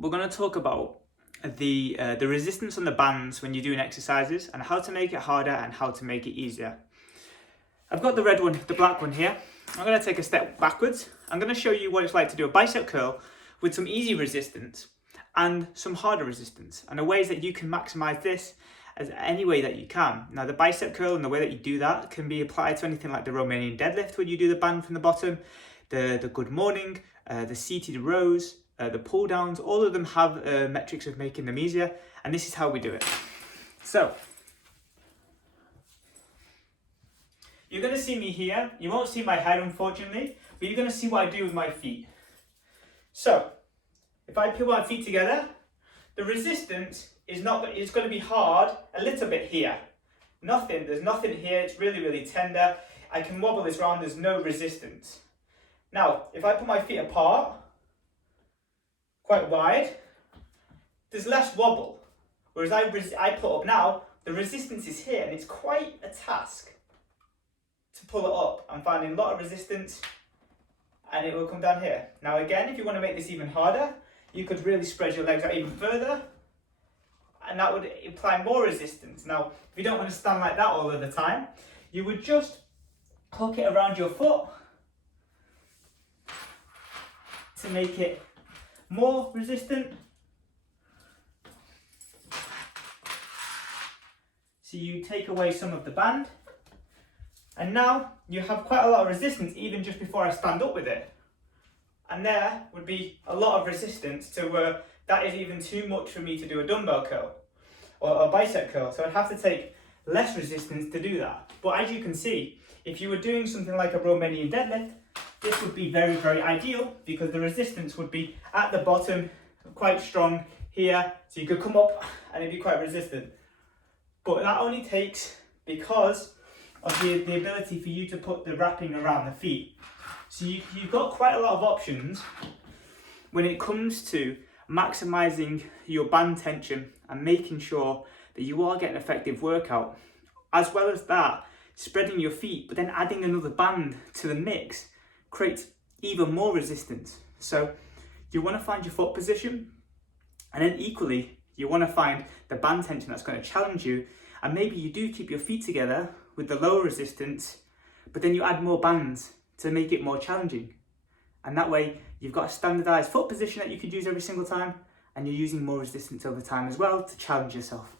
We're going to talk about the resistance on the bands when you're doing exercises and how to make it harder and how to make it easier. I've got the red one, the black one here. I'm going to take a step backwards. I'm going to show you what it's like to do a bicep curl with some easy resistance and some harder resistance, and the ways that you can maximize this as any way that you can. Now, the bicep curl and the way that you do that can be applied to anything like the Romanian deadlift, where you do the band from the bottom, the good morning, the seated rows, the pull downs. All of them have metrics of making them easier, and this is how we do it. So you're going to see me here. You won't see my head, unfortunately, but you're going to see what I do with my feet. So if I put my feet together, the resistance is it's going to be hard a little bit here. There's nothing here. It's really, really tender. I can wobble this around. There's no resistance. Now, if I put my feet apart, quite wide, there's less wobble. Whereas I put up now, the resistance is here, and it's quite a task to pull it up. I'm finding a lot of resistance, and it will come down here. Now again, if you want to make this even harder, you could really spread your legs out even further, and that would imply more resistance. Now, if you don't want to stand like that all of the time, you would just hook it around your foot to make it more resistant. So you take away some of the band, and now you have quite a lot of resistance even just before I stand up with it. And there would be a lot of resistance to where that is even too much for me to do a dumbbell curl or a bicep curl. So I'd have to take less resistance to do that. But as you can see, if you were doing something like a Romanian deadlift, this would be very, very ideal, because the resistance would be at the bottom, quite strong here. So you could come up and it'd be quite resistant. But that only takes because of the ability for you to put the wrapping around the feet. So you've got quite a lot of options when it comes to maximizing your band tension and making sure that you are getting an effective workout. As well as that, spreading your feet, but then adding another band to the mix creates even more resistance. So you want to find your foot position, and then equally you want to find the band tension that's going to challenge you. And maybe you do keep your feet together with the lower resistance, but then you add more bands to make it more challenging. And that way you've got a standardized foot position that you could use every single time, and you're using more resistance over time as well to challenge yourself.